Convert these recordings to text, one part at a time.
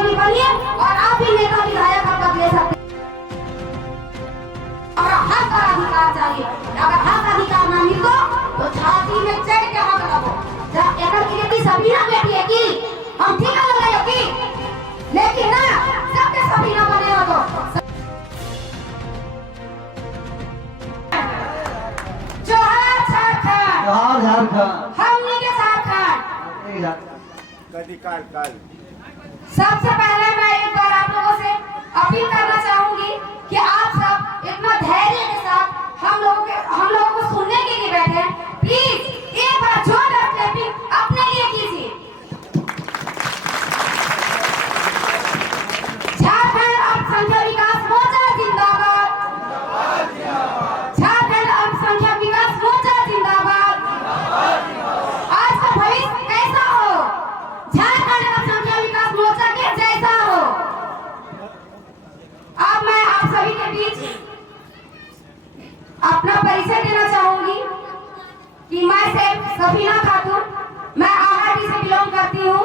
देवी बनिए और आप ही नेता विधायक का पद ले सकते हैं। और हक और अधिकार चाहिए। अगर हक अधिकार ना मिलो तो छाती में चढ़ के हक लगो। जब एक बेटी सभी ना बेटी है कि हम ठीक है लग रहे कि लेकिन ना सबके सभी ना बने हो तो झारखंड हमनी के झारखंड। सबसे पहले मैं एक बार आप लोगों से अपील करना चाहूंगी कि आप सब इतना धैर्य के साथ हम लोगों को सुनने के लिए बैठे हैं। प्लीज एक बार जोरदार क्लैपिंग अपने लिए कीजिए। झारखंड अल्पसंख्यक विकास मोर्चा जिंदाबाद। झारखंड अल्पसंख्यक विकास मोर्चा जिंदाबाद। आज का भविष्य कैसा हो, झारखंड अल्पसंख्यक विकास मोर्चा के जैसा हो। अब मैं आप सभी के बीच अपना परिचय देना चाहूंगी कि मैं सफीना खातून, मैं आहाटी से बिलोंग करती हूँ।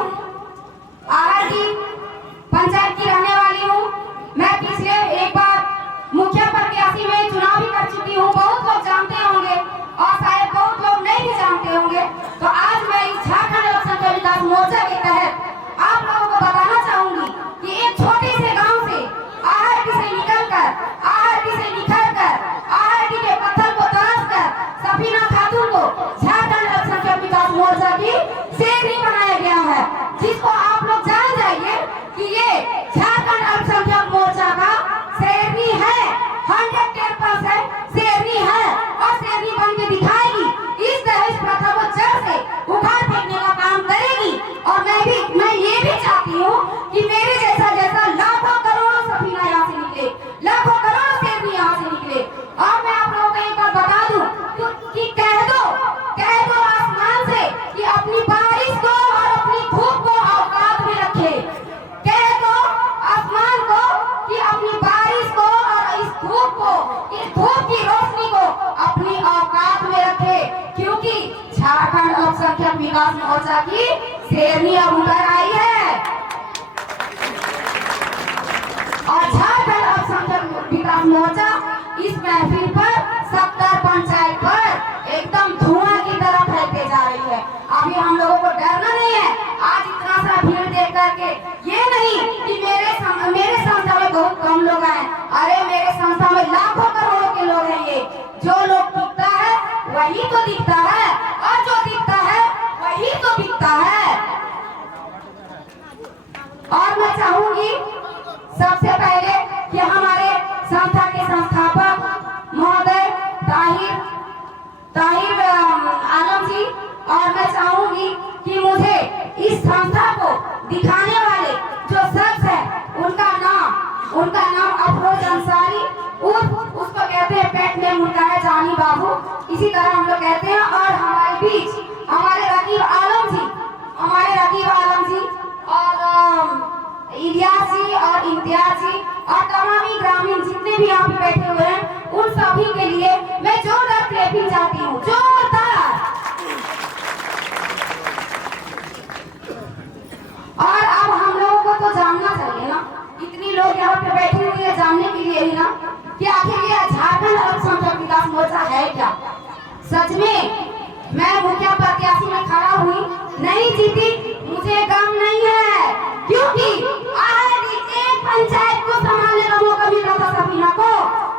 आहाटी पंचायत की रहने वाली हूँ। मैं पिछले एक बार मुखिया प्रत्याशी में चुनाव भी कर चुकी हूँ। बहुत लोग जानते होंगे और शायद बहुत लोग नहीं भी जानते होंगे। तो आज मैं इस झारखंड अल्पसंख्यक विकास मोर्चा के तहत आप लोगों को बताना चाहूंगी कि एक छोटे से गांव से आहाटी से निकलकर, आहाटी से निखरकर, आहाटी के पत्थर को तराशकर सफीना खातून को झारखंड अल्पसंख्यक विकास मोर्चा की शेरनी बनाया गया है। जिसको आप लोग जान जाइए कि ये झारखंड अल्पसंख्यक मोर्चा का शेरनी है। 110% शेरनी है और शेरनी बन के दिखाएगी। इस दहेज प्रथा को जड़ से उखाड़ फेंकने का काम करेगी। और मैं ये भी चाहती हूँ कि मेरे जैसा लाखों करोड़ों सफीना यहाँ से निकले, लाखों करोड़ों शेरनी यहाँ से निकले। और मैं आप लोगों को एक बार बता दूं कि कह दो आसमान से कि अपनी बारिश को और अपनी धूप को औकात में रखे। कह दो आसमान को कि अपनी बारिश को और इस धूप की रोशनी को अपनी औकात में रखे। क्योंकि झारखंड अल्पसंख्यक विकास मोर्चा की शेरनी अब उतर आई है। और झारखंड अल्पसंख्यक विकास मोर्चा इस महफिल पर 70 पंचायत पर एकदम धुआं की तरह फैलते जा रही है। अभी हम लोगों को डरना नहीं है। आज इतना सा भीड़ देख करके ये नहीं कि मेरे संस्था में बहुत कम लोग हैं। अरे मेरे संस्था में लाखों करोड़ों के लोग हैं। ये जो लोग दिखता है वही तो दिखता है और जो दिखता है वही तो दिखता है। और मैं चाहूंगी सबसे पहले कि हमारे संस्था के संस्थापक महोदय ताहिर आलम जी, और मैं चाहूंगी कि मुझे इस संस्था को दिखाने वाले जो शख्स है उनका नाम अफरोज अंसारी, उसको कहते हैं पेट में उनका है जानी बाबू, इसी तरह हम लोग कहते हैं। और हमारे बीच हमारे रकीब आलम जी और इलियास जी और इम्तियाज जी और तमामी ग्रामीण जितने भी यहाँ पे बैठे हुए हैं, उन सभी के लिए मैं जोरदार क्लैपिंग चाहती हूँ। जोरदार। और अब हम लोगों को तो जानना चाहिए ना, इतनी लोग यहाँ पे बैठे हुए हैं जानने के लिए ही ना कि आखिर ये झारखंड अल्पसंख्यक विकास मोर्चा है क्या। सच में मैं मुखिया प्रत्याशी में खड़ा हुई, नहीं जीती, मुझे गम नहीं है। क्योंकि आज एक पंचायत को संभालने का मौका मिल रहा था सफीना को।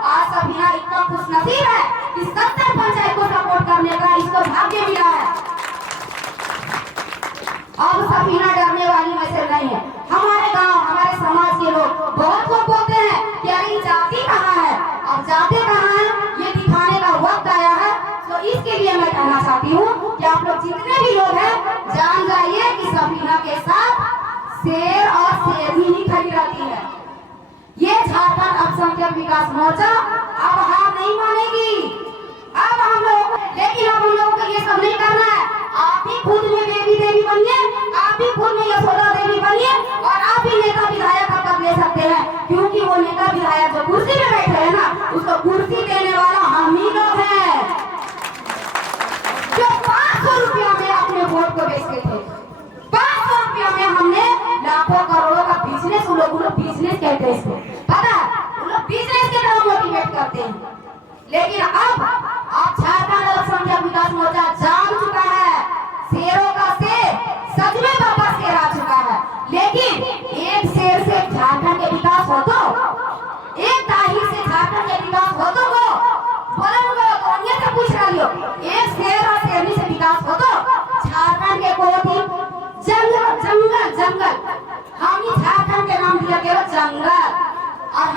आज सफीना इतना खुशनसीब है कि 70 पंचायत को सपोर्ट करने का इसको भाग्य मिला है। अब सफीना डरने वाली में से नहीं है। हमारे गांव, हमारे समाज के लोग, बहुत लोग बोलते हैं कि अरे जाति कहाँ है। अब जाते कहाँ है ये दिखाने का वक्त आया है। तो इसके लिए मैं कहना चाहती हूँ कि आप लोग जितने भी लोग हैं जान जाइए कि सफीना के साथ शेर और शेरनी ही खड़ी रहती है। ये झारखंड अल्पसंख्यक विकास मोर्चा अब हार नहीं मानेगी। अब हम लोग, लेकिन अब हम लोगों को ये सब नहीं करना है। आप भी खुद में देवी बनिए, आप भी खुद में यशोदा देवी बनिए और आप भी नेता विधायक का पद ले सकते हैं। क्योंकि वो नेता विधायक जो कुर्सी में बैठे हैं ना, उसको कुर्सी देने वाला हम ही लोग हैं जो 500 रुपया में अपने वोट को बेचते थे। 500 रुपया में हमने लाखों करोड़ों का बिजनेस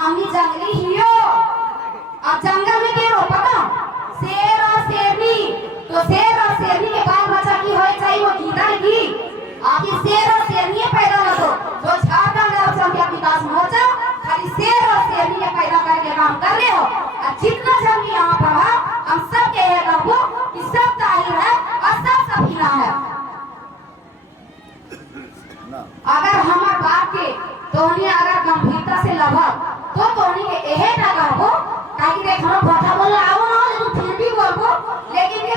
हमनी जंगली हियो। अब जंगल में के रो पता शेर और शेरनी, तो शेर और शेरनी के बाल बच्चा की होए चाहिए वो गीदड़ की। आखिर शेर और शेरनी पैदा न हो जो झारखंड अल्पसंख्यक विकास मोर्चा खाली शेर और शेरनी के पैदा करके काम कर रहे हो। और जितना जन यहाँ पर है हम सब के ये कहूँ कि सब ताहिर है और सब सफीना है। अगर हमार बात के तोनी अगर गंभीरता से लभब तो तोनी के यही ना कहबो ताकि देख हम भाषा बोल आओ ना लेकिन फिर भी बोलबो, लेकिन के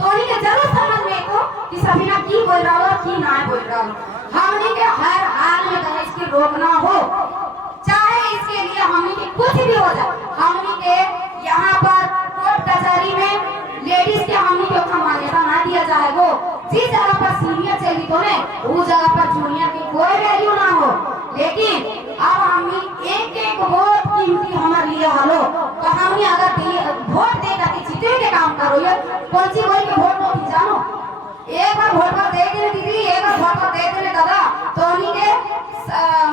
तोनी के जरूर समझ में को कि सफीना की बोल रहा हो की ना बोल रहा हो। हमनी के हर हाल में दहेज की रोकना हो, चाहे इसके लिए हमनी के कुछ भी हो जाए। हमनी के यहाँ पर कोर्ट कचहरी में लेडीज के हमनी के उतना मान्यता ना दिया जाए, वो जिस जगह पर सीनियर चली तो ने उस जगह पर जूनियर की कोई वैल्यू ना हो। लेकिन अब हमनी एक एक वोट कीमती हमारे लिए हलो, तो हमनी अगर वोट दे करके जीते के काम करो ये कौन सी कोई के वोट नहीं जानो। एक बार वोट पर दे देने दीदी, एक बार वोट पर दे देने दादा, तो उन्हीं के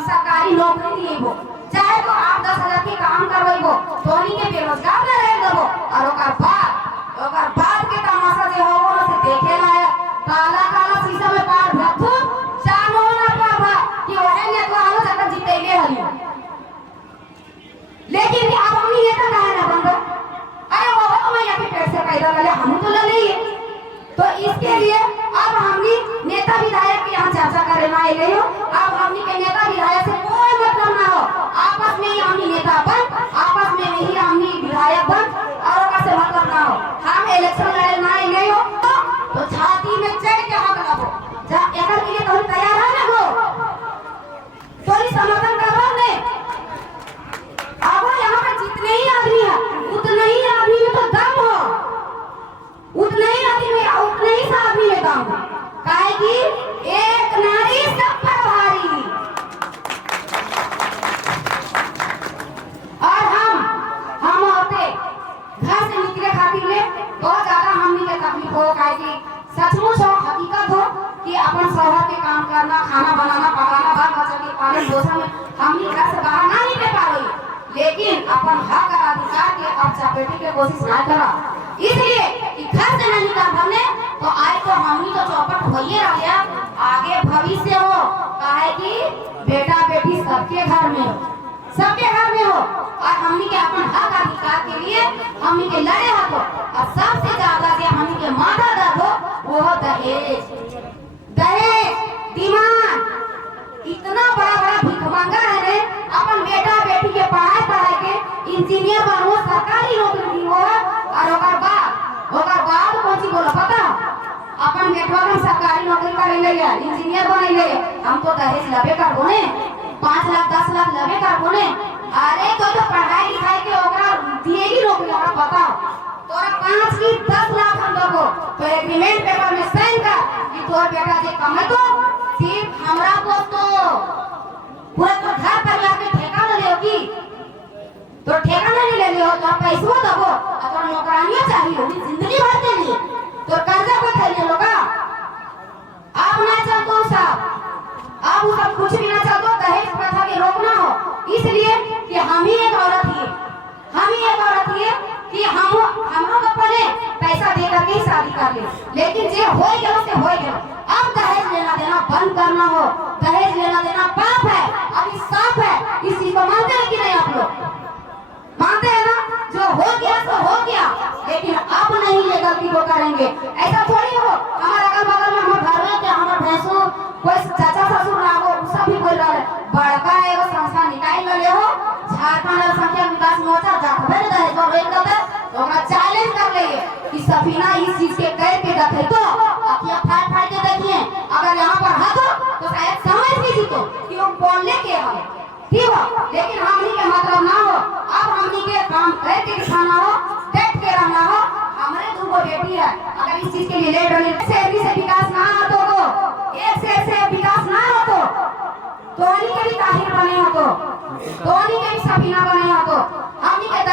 सरकारी नौकरी दिए वो, चाहे तो 8-10 हजार की काम करवाई वो, तो उन्हीं के बेरोजगार न रहे दो। और ओकर बाद के तमाशा जे हो वो से देखे लाया काला काला शीशा में पार भथु जानो ना पाबा कि ओहे ने तो आलो जगह जीतेले हरियो। लेकिन अब हमनी नेता काहे ना बन गए? अरे वो तो मैं यहाँ पे पेट से पैदा ले हम तो ले लिए, तो इसके लिए अब हमनी नेता विधायक के यहाँ चर्चा करे ना आए हो। अब हमनी के नेता विधायक से कोई मतलब ना हो, आपस में ही हमनी नेता बन, आपस में ही हमनी विधायक बन और ओका से मतलब ना हो। हम इलेक्शन लड़े ना आए हो तो छाती में चढ़ के हक लगो जा एकर के लिए तो तैयार है ना हो, तो ही समर्थन करो ने। अब यहाँ पे जितने ही आदमी है उतने ही आदमी में तो दम हो, उतने ही आदमी में उतने ही आदमी में दम हो, काहे कि एक नारी सब पर भारी। और हम होते घर से निकले खातिर में बहुत ज्यादा हमनी के तकलीफ हो, काहे कि सचमुच हो हकीकत हो कि अपन शहर के काम करना, खाना बनाना, पकाना, बाल बच्चा के पालन पोषण में हमनी घर से बाहर ना निकल पा रही, लेकिन अपन हक और अधिकार के अब चपेटे की कोशिश ना करा। इसलिए कि घर से ना निकाल हमने तो आज तो हमनी तो चौपट होइए रह गया, आगे भविष्य हो, काहे कि बेटा बेटी सबके घर में हो, सबके घर में हो। और हमनी के अपन हक अधिकार के लिए हमनी के लड़े हो। और सबसे ज्यादा जो हमनी के माथा दर्द हो वो हो दहेज। दहेज डिमांड इतना बड़ा बड़ा भिखमंगा है रे, अपन बेटा बेटी के पढ़ाई के इंजीनियर बनो, सरकारी नौकरी दी हो, और ओकर बाद कौन सी बोला पता अपन बेटवा में सरकारी नौकरी करे ले इंजीनियर बने ले, हम तो दहेज लबे कर बोने 5 लाख 10 लाख लबे कर बोने। अरे तो पढ़ाई लिखाई के ओकरा दिएगी नौकरी, हमरा पता तोरा 5 की 10 लाख हम देबो, तो एग्रीमेंट पेपर में साइन कर कि तोर बेटा जे कमाई तो सिर्फ हमरा को तो पूरा तो घर परिवार के ठेका न लियो की, तो ठेका नहीं ले लियो तो पैसा देबो और तोर नौकरानियां चाहिए जिंदगी भर के लिए, तो कर्जा पे खाइए लोगा। अब ना चलतो साहब, अब वो सब कुछ भी ना चलतो, दहेज प्रथा के रोकना हो। इसलिए कि हम ही एक औरत ही कि हम लोग अपने पैसा दे करके ही शादी कर ले, लेकिन जे हो गया से हो गया। अब दहेज लेना देना बंद करना हो, दहेज लेना देना पाप है, अभी साफ है। इस चीज को मानते हैं कि नहीं आप लोग? मानते हैं ना? जो हो गया तो हो गया, लेकिन अब नहीं ये गलती को करेंगे। ऐसा थोड़ी हो हमारे अगल बगल में हम घर में क्या हमारे भैंसों कोई चाचा ससुर ना हो सब भी बोल रहा है बड़का एगो संस्था निकाल ले हो झारखंड अल्पसंख्यक विकास मोर्चा जाखबे न दहेज और रोक देते तो ओकरा चैलेंज कर लिए कि सफीना इस चीज के कर के देखे तो अखियां फाड़ के देखिए, अगर यहाँ पर हाथ हो तो शायद समझ भी जीतो कि वो बोलने के है, ठीक हो। लेकिन हमनी के मतलब ना हो, अब हमनी के काम करके दिखाना हो, डट के रहना हो। हमारे 2 बेटी है, अगर इस चीज के लिए लेट रही से विकास ना हो तो एक से विकास ना हो तो उन्हीं के भी ताहिर बने हो तो उन्हीं के भी सफीना बने हो तो हमनी के